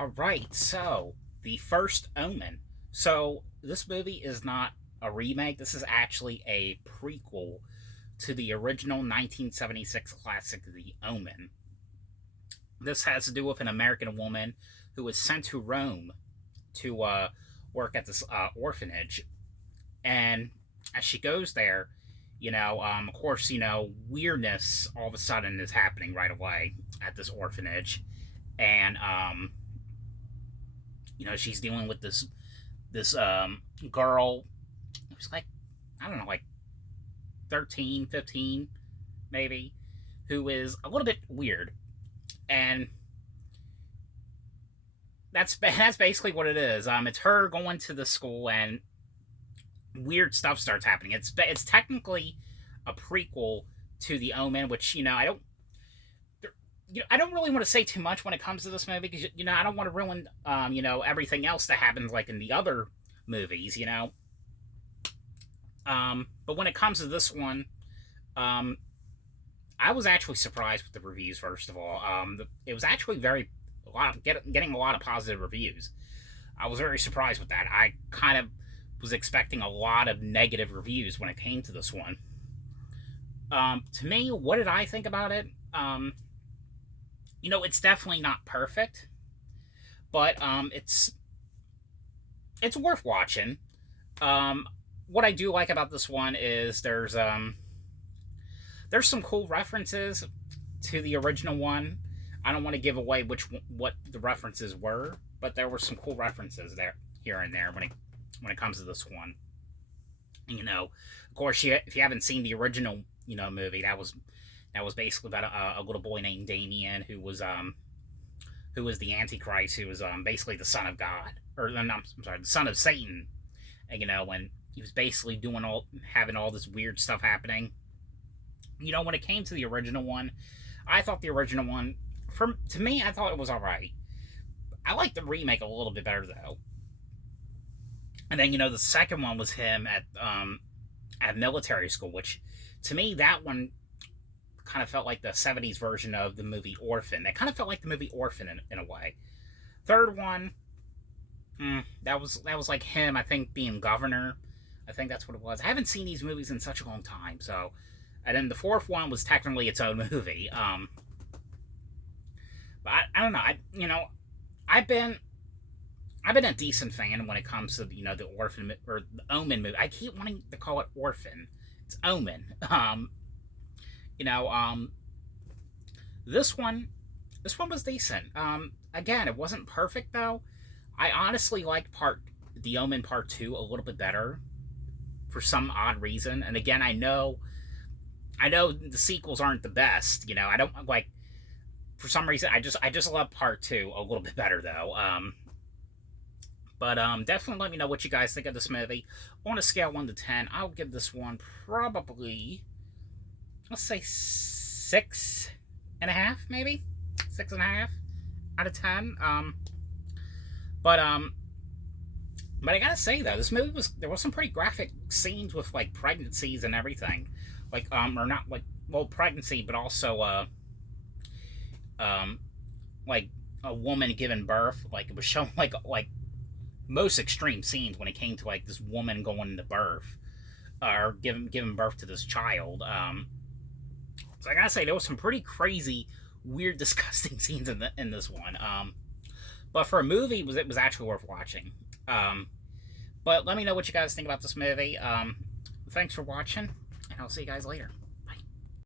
Alright, so the first Omen. So this movie is not a remake, this is actually a prequel to the original 1976 classic, The Omen. This has to do with an American woman who was sent to Rome to work at this orphanage. And as she goes there, of course, weirdness all of a sudden is happening right away at this orphanage. And she's dealing with this girl who's like, I don't know, like 13, 15, maybe, who is a little bit weird. And that's basically what it is. It's her going to the school, and weird stuff starts happening. It's technically a prequel to The Omen, which I don't really want to say too much when it comes to this movie, because I don't want to ruin everything else that happens like in the other movies. But when it comes to this one, um, I was actually surprised with the reviews. First of all, it was actually getting a lot of positive reviews. I was very surprised with that. I kind of was expecting a lot of negative reviews when it came to this one. To me, what did I think about it? It's definitely not perfect, but it's worth watching. What I do like about this one is there's some cool references to the original one. I don't want to give away what the references were, but there were some cool references there here and there when it comes to this one. Of course, if you haven't seen the original movie, that was basically about a little boy named Damien who was the Antichrist, who was basically the son of God, or no, I'm sorry, the son of Satan. And, when he was basically having all this weird stuff happening. When it came to the original one, I thought the original one, to me, I thought it was all right. I liked the remake a little bit better though. And then the second one was him at military school, which to me that one kind of felt like the '70s version of the movie Orphan. It kind of felt like the movie Orphan in a way. Third one, that was like him, I think, being governor. I think that's what it was. I haven't seen these movies in such a long time, so. And then the fourth one was technically its own movie. But I don't know. I've been a decent fan when it comes to the Orphan or the Omen movie. I keep wanting to call it Orphan. It's Omen. You know, um, this one was decent. Again, it wasn't perfect though. I honestly liked the Omen Part Two a little bit better for some odd reason. And again, I know the sequels aren't the best. I don't like, for some reason, I just love Part Two a little bit better though. But definitely let me know what you guys think of this movie. On a scale 1 to 10, I'll give this one probably, let's say 6.5, maybe 6.5 out of 10. But but I gotta say though, this movie there was some pretty graphic scenes with like pregnancies and everything, like or not like, well, pregnancy, but also um like a woman giving birth. Like it was showing like most extreme scenes when it came to like this woman going into birth, or giving birth to this child. So I gotta say there was some pretty crazy, weird, disgusting scenes in this one. But for a movie, it was actually worth watching. Um, but let me know what you guys think about this movie. Thanks for watching, and I'll see you guys later.